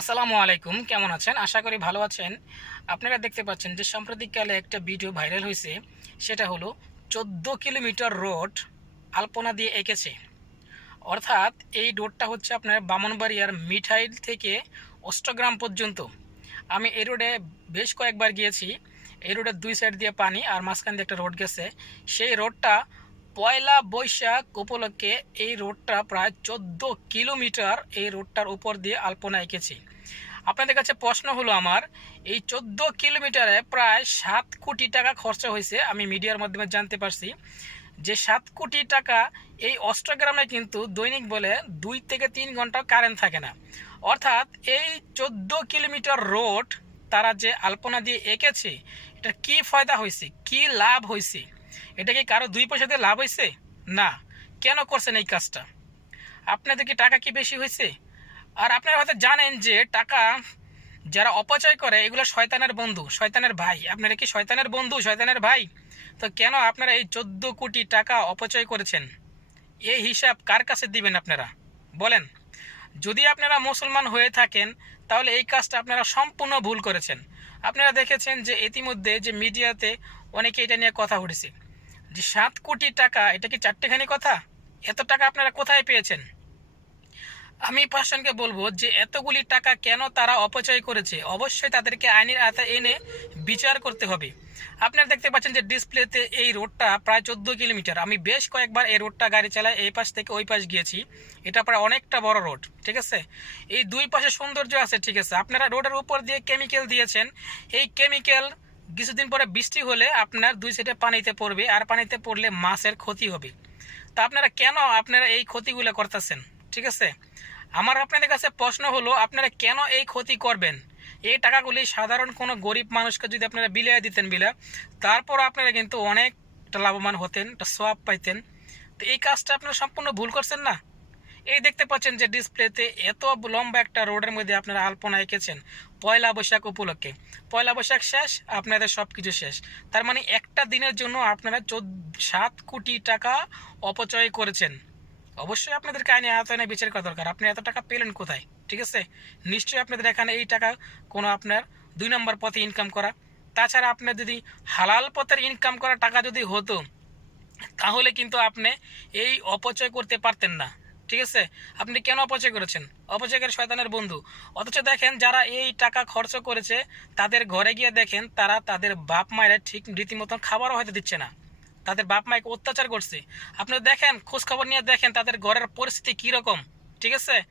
আসসালামু আলাইকুম, কেমন আছেন? আশা করি ভালো আছেন। আপনারা দেখতে পাচ্ছেন যে সাম্প্রতিককালে একটা ভিডিও ভাইরাল হয়েছে, সেটা হলো চোদ্দ কিলোমিটার রোড আলপনা দিয়ে এঁকেছে। অর্থাৎ এই রোডটা হচ্ছে আপনার বামনবাড়িয়ার মিঠাইল থেকে অষ্টগ্রাম পর্যন্ত। আমি এই রোডে বেশ কয়েকবার গিয়েছি। এই রোডের দুই সাইড দিয়ে পানি আর মাঝখান দিয়ে একটা রোড গেছে। সেই রোডটা পয়লা বৈশাখ উপলক্ষে এই রোডটা প্রায় চোদ্দ কিলোমিটার এই রোডটার উপর দিয়ে আলপনা এঁকেছি। আপনাদের কাছে প্রশ্ন হলো আমার, এই চোদ্দ কিলোমিটারে প্রায় সাত কোটি টাকা খরচা হয়েছে, আমি মিডিয়ার মাধ্যমে জানতে পারছি। যে সাত কোটি টাকা এই অষ্টগ্রামে কিন্তু দৈনিক বলে দুই থেকে তিন ঘণ্টা কারেন্ট থাকে না। অর্থাৎ এই চোদ্দ কিলোমিটার রোড তারা যে আলপনা দিয়ে এঁকেছে এটা কি ফায়দা হয়েছে, কি লাভ হয়েছে? এটা কি কারও দুই পয়সা দিয়ে লাভ হয়েছে না। কেন করছেন এই কাজটা? আপনাদের কি টাকা কি বেশি হয়েছে আর আপনারা হয়তো জানেন যে টাকা যারা অপচয় করে, এগুলো শয়তানের বন্ধু, শয়তানের ভাই। আপনারা কি শয়তানের বন্ধু, শয়তানের ভাই? তো কেন আপনারা এই চোদ্দ কোটি টাকা অপচয় করেছেন? এই হিসাব কার কাছে দিবেন আপনারা? বলেন। যদি আপনারা মুসলমান হয়ে থাকেন, তাহলে এই কাজটা আপনারা সম্পূর্ণ ভুল করেছেন। আপনারা দেখেছেন যে ইতিমধ্যে যে মিডিয়াতে অনেকে এটা নিয়ে কথা উঠেছে যে সাত কোটি টাকা, এটা কি চারটেখানি কথা? এত টাকা আপনারা কোথায় পেয়েছেন? আমি পার্সনকে বলব যে এতগুলি টাকা কেন তারা অপচয় করেছে? অবশ্যই তাদেরকে আইনের আওতায় এনে বিচার করতে হবে। আপনারা দেখতে পাচ্ছেন যে ডিসপ্লেতে এই রোডটা প্রায় চোদ্দ কিলোমিটার। আমি বেশ কয়েকবার এই রোডটা গাড়ি চালাই এই পাশ থেকে ওই পাশ গিয়েছি। এটা প্রায় অনেকটা বড় রোড, ঠিক আছে? এই দুই পাশে সৌন্দর্য আছে, ঠিক আছে? আপনারা রোডের উপর দিয়ে কেমিক্যাল দিয়েছেন। এই কেমিক্যাল কিছুদিন পরে বৃষ্টি হলে আপনার দুই সাইডে পানিতে পড়বে, আর পানিতে পড়লে মাছের ক্ষতি হবে। তা আপনারা কেন আপনারা এই ক্ষতিগুলো করতেছেন? ঠিক আছে? আমার আপনাদের কাছে প্রশ্ন হলো, আপনারা কেন এই ক্ষতি করবেন? এই টাকাগুলি সাধারণ কোনো গরিব মানুষকে যদি আপনারা বিলিয়ে দিতেন বিলা তারপর আপনারা কিন্তু অনেকটা লাভবান হতেন, একটা সোয়াব পাইতেন। তো এই কাজটা আপনারা সম্পূর্ণ ভুল করছেন না? এই দেখতে পাচ্ছেন যে ডিসপ্লেতে এত লম্বা একটা রোডের মধ্যে আপনারা আলপনা এঁকেছেন। পয়লা বৈশাখ উপলক্ষে। পয়লা বৈশাখ শেষ, আপনাদের সব কিছু শেষ। তার মানে একটা দিনের জন্য আপনারা চোদ্দ, সাত কোটি টাকা অপচয় করেছেন। অবশ্যই আপনাদেরকে আইনে আওতায় বিচার করা দরকার। আপনি এত টাকা পেলেন কোথায়? ঠিক আছে? নিশ্চয়ই আপনাদের এখানে এই টাকা কোনো আপনার দুই নম্বর পথে ইনকাম করা। তাছাড়া আপনার যদি হালাল পথের ইনকাম করা টাকা যদি হতো, তাহলে কিন্তু আপনি এই অপচয় করতে পারতেন না। ঠিক আছে? আপনি কেন অপচয় করেছেন? অপচয়কারী শয়তানের বন্ধু। অথচ দেখেন, যারা এই টাকা খরচ করেছে, তাদের ঘরে গিয়ে দেখেন, তারা তাদের বাপ মায়েরা ঠিক রীতিমতন খাবারও হয়তো দিচ্ছে না। তাদের বাপ মাকে অত্যাচার করছে। আপনি দেখেন খোঁজ খবর নিয়ে দেখেন, তাদের ঘরের পরিস্থিতি কীরকম ঠিক আছে?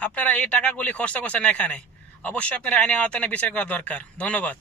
আপনারা এই টাকাগুলি খরচ করছেন এখানে। অবশ্যই আপনারা আইনে আওতায় বিচার করা দরকার। ধন্যবাদ।